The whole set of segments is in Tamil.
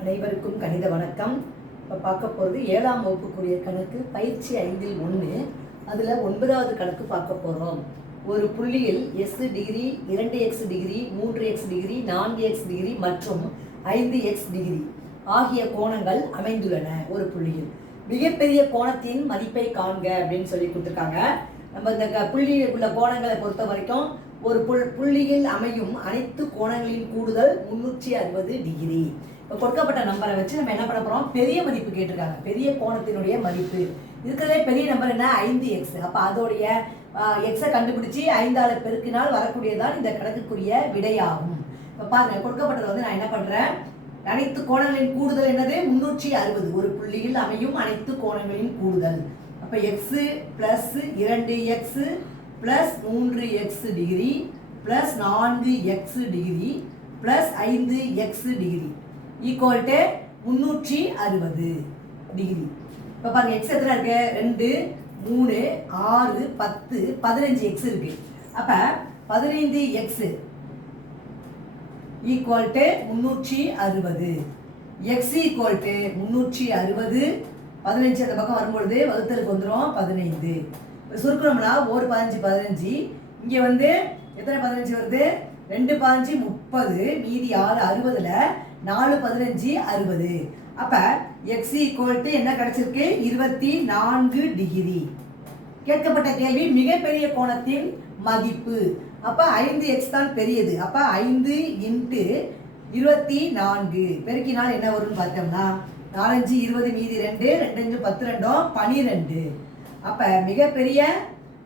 அனைவருக்கும் கணித வணக்கம். இப்போ பார்க்க போகிறது 7ஆம் வகுப்புக்குரிய கணக்கு பயிற்சி 5இல் 1. அதில் 9வது கணக்கு பார்க்க போகிறோம். ஒரு புள்ளியில் s degree, 2x degree, 3x degree, 4x degree மற்றும் 5x டிகிரி ஆகிய கோணங்கள் அமைந்துள்ளன. ஒரு புள்ளியில் மிகப்பெரிய கோணத்தின் மதிப்பை காண்க அப்படின்னு சொல்லி கொடுத்துருக்காங்க. நம்ம இந்த புள்ளியில் உள்ள கோணங்களை பொறுத்த வரைக்கும் ஒரு புள்ளியில் அமையும் அனைத்து கோணங்களின் கூடுதல் 360 டிகிரி. இப்போ கொடுக்கப்பட்ட நம்பரை வச்சு நம்ம என்ன பண்ண போகிறோம், பெரிய மதிப்பு கேட்டிருக்காங்க. பெரிய கோணத்தினுடைய மதிப்பு இருக்கிறதே பெரிய நம்பர் என்ன, 5x. அப்போ அதோடைய எக்ஸை கண்டுபிடிச்சி 5ஆல் பெருக்கினால் வரக்கூடியதான் இந்த கணக்குக்குரிய விடையாகும். இப்போ பாருங்க, கொடுக்கப்பட்டது வந்து நான் என்ன பண்ணுறேன், அனைத்து கோணங்களின் கூடுதல் என்னது, 360. ஒரு புள்ளியில் அமையும் அனைத்து கோணங்களின் கூடுதல். அப்போ x plus 2x plus 3x degree plus 4x degree plus 5x degree equal to 360 degree. இப்போ பாருங்க, எக்ஸ் எத்தனை இருக்கு, 2, 3, 6, 10, 15x இருக்கு. அப்போ 15x equal to 360. X equal to 360. 15 அந்த பக்கம் வரும்பொழுது வகுத்தலுக்கு வந்துடும் 15. சுருக்கணும்னா 1 15 15. இங்கே வந்து எத்தனை 15 வருது, 2 15 30, மீதி 6 60ல் 4 15 60. அப்போ எக்ஸ் ஈக்குவல் டு என்ன கிடைச்சிருக்கு, 24 டிகிரி. கேட்கப்பட்ட கேள்வி மிகப்பெரிய கோணத்தின் மதிப்பு. அப்போ 5x தான் பெரியது. அப்போ 5 × 24 பெருக்கினால் என்ன வரும்னு பார்த்தோம்னா 4 5 20, மீதி 2, 2 5 10 12. அப்போ மிகப்பெரிய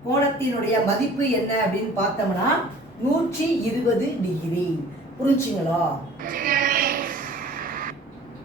கோணத்தினுடைய மதிப்பு என்ன அப்படின்னு பார்த்தோம்னா 120 டிகிரி. புரிஞ்சுங்களா?